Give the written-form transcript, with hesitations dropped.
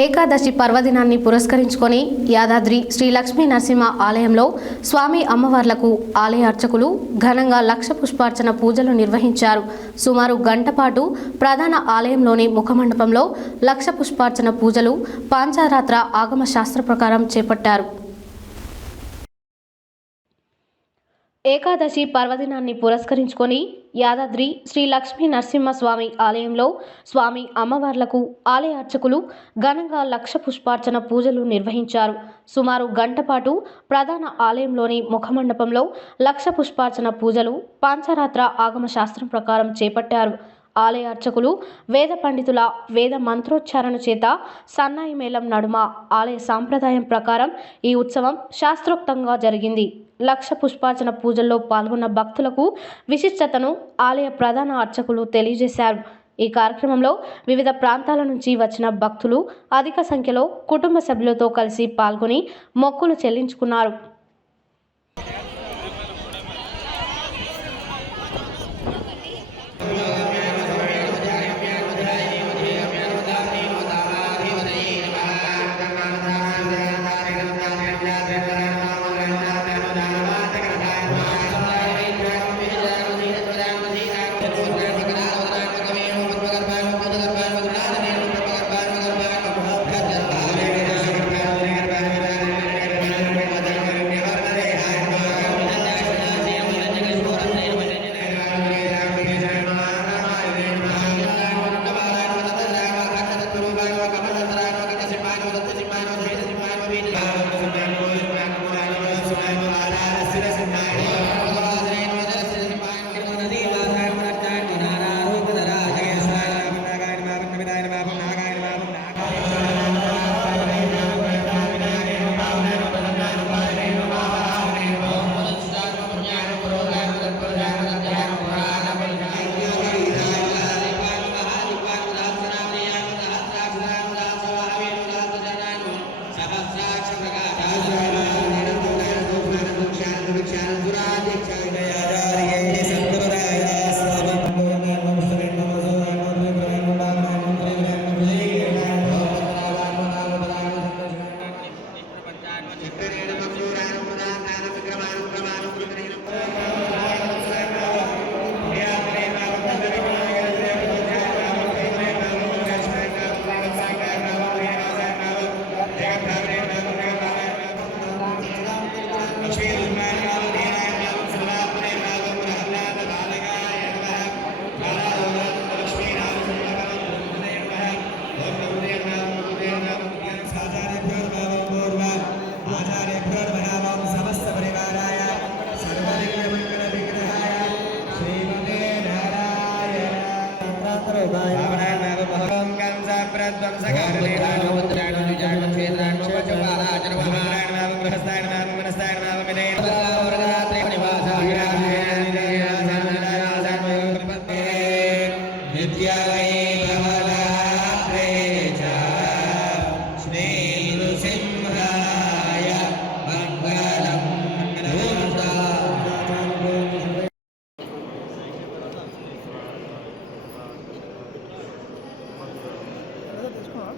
ఏకాదశి పర్వదినాన్ని పురస్కరించుకొని యాదాద్రి శ్రీ లక్ష్మీ నరసింహ ఆలయంలో స్వామి అమ్మవార్లకు ఆలయ అర్చకులు ఘనంగా లక్ష పుష్పార్చన పూజలు నిర్వహించారు. సుమారు గంట పాటు ప్రధాన ఆలయంలోని ముఖమండపంలో లక్ష పుష్పార్చన పూజలు పాంచారాత్ర ఆగమ శాస్త్ర ప్రకారం చేపట్టారు. ఏకాదశి పర్వదినాన్ని పురస్కరించుకొని యాదాద్రి శ్రీ లక్ష్మీ నరసింహస్వామి ఆలయంలో స్వామి అమ్మవార్లకు ఆలయ అర్చకులు ఘనంగా లక్ష పుష్పార్చన పూజలు నిర్వహించారు. సుమారు గంట పాటు ప్రధాన ఆలయంలోని ముఖమండపంలో లక్ష పుష్పార్చన పూజలు పాంచారాత్ర ఆగమ శాస్త్రం ప్రకారం చేపట్టారు. ఆలయ అర్చకులు వేద పండితుల వేద మంత్రోచ్చారణ చేత సన్నాయి మేళం నడుమ ఆలయ సాంప్రదాయం ప్రకారం ఈ ఉత్సవం శాస్త్రోక్తంగా జరిగింది. లక్ష పుష్పార్చన పూజల్లో పాల్గొన్న భక్తులకు విశిష్టతను ఆలయ ప్రధాన అర్చకులు తెలియజేశారు. ఈ కార్యక్రమంలో వివిధ ప్రాంతాల నుంచి వచ్చిన భక్తులు అధిక సంఖ్యలో కుటుంబ సభ్యులతో కలిసి పాల్గొని మొక్కులు చెల్లించుకున్నారు. Om